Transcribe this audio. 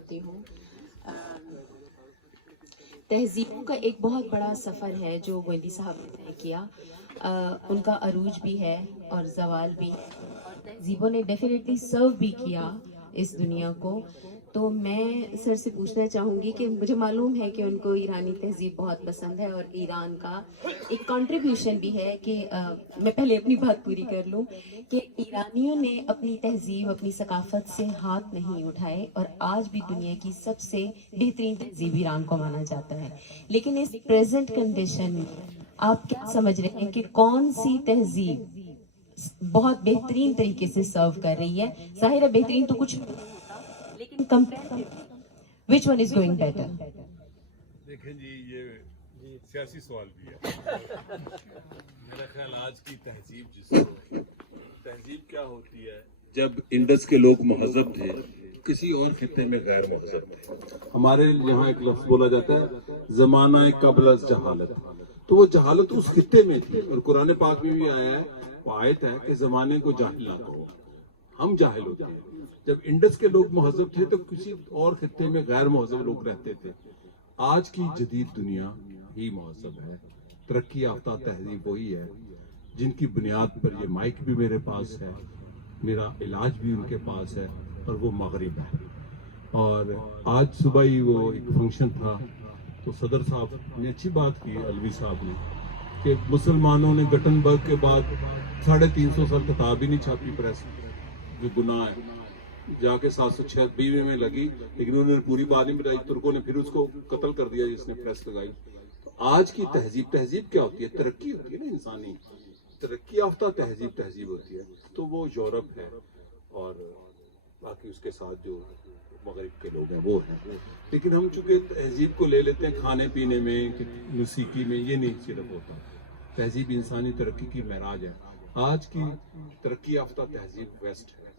کرتی ہوں. تہذیبوں کا ایک بہت بڑا سفر ہے جو گوئندی صاحب نے طے کیا. ان کا عروج بھی ہے اور زوال بھی، اور تہذیبوں نے ڈیفینیٹلی سرو بھی کیا اس دنیا کو. تو میں سر سے پوچھنا چاہوں گی کہ مجھے معلوم ہے کہ ان کو ایرانی تہذیب بہت پسند ہے، اور ایران کا ایک کنٹریبیوشن بھی ہے کہ میں پہلے اپنی بات پوری کر لوں کہ ایرانیوں نے اپنی تہذیب، اپنی ثقافت سے ہاتھ نہیں اٹھائے، اور آج بھی دنیا کی سب سے بہترین تہذیب ایران کو مانا جاتا ہے. لیکن اس پریزنٹ کنڈیشن میں آپ کیا سمجھ رہے ہیں کہ کون سی تہذیب بہت بہترین طریقے سے سرو کر رہی ہے؟ ظاہر ہے بہترین تو کچھ بھی نہیں ہوتا، لیکن comparatively which one is going better؟ دیکھیں جی، یہ سیاسی سوال بھی ہے. میرا خیال آج کی تہذیب تہذیب کیا ہوتی ہے؟ جب انڈس کے لوگ مہذب تھے، کسی اور خطے میں غیر مہذب تھے. ہمارے یہاں ایک لفظ بولا جاتا ہے زمانہ قبل از جہالت. تو وہ جہالت اس خطے میں تھی، اور قرآن پاک میں بھی آیا ہے، وہ آیت ہے کہ زمانے کو جاہل نہ کہو. ہم جاہل ہوتے ہیں. جب انڈس کے لوگ مہذب تھے تو کسی اور خطے میں غیر مہذب لوگ رہتے تھے. آج کی جدید دنیا ہی مہذب ہے. ترقی یافتہ تہذیب وہی ہے جن کی بنیاد پر یہ مائک بھی میرے پاس ہے، میرا علاج بھی ان کے پاس ہے، اور وہ مغرب ہے. اور آج صبح ہی وہ ایک فنکشن تھا تو صدر صاحب نے اچھی بات کی، علوی صاحب نے، کہ مسلمانوں نے گٹنبرگ کے بعد 350 سال کتاب ہی نہیں چھاپی پریس میں، جو گناہ ہے. جا کے 726 میں لگی، لیکن انہوں نے پوری بات نہیں بتائی. ترکوں نے پھر اس کو قتل کر دیا جس نے پریس لگائی. تو آج کی تہذیب کیا ہوتی ہے؟ ترقی ہوتی ہے نا انسانی. ترقی یافتہ تہذیب ہوتی ہے. تو وہ یورپ ہے، اور باقی اس کے ساتھ جو مغرب کے لوگ ہیں وہ ہیں. لیکن ہم چونکہ تہذیب کو لے لیتے ہیں کھانے پینے میں، موسیقی میں، یہ نہیں صرف ہوتا. تہذیب انسانی ترقی کی معراج ہے. آج کی ترقی یافتہ تہذیب ویسٹ ہے.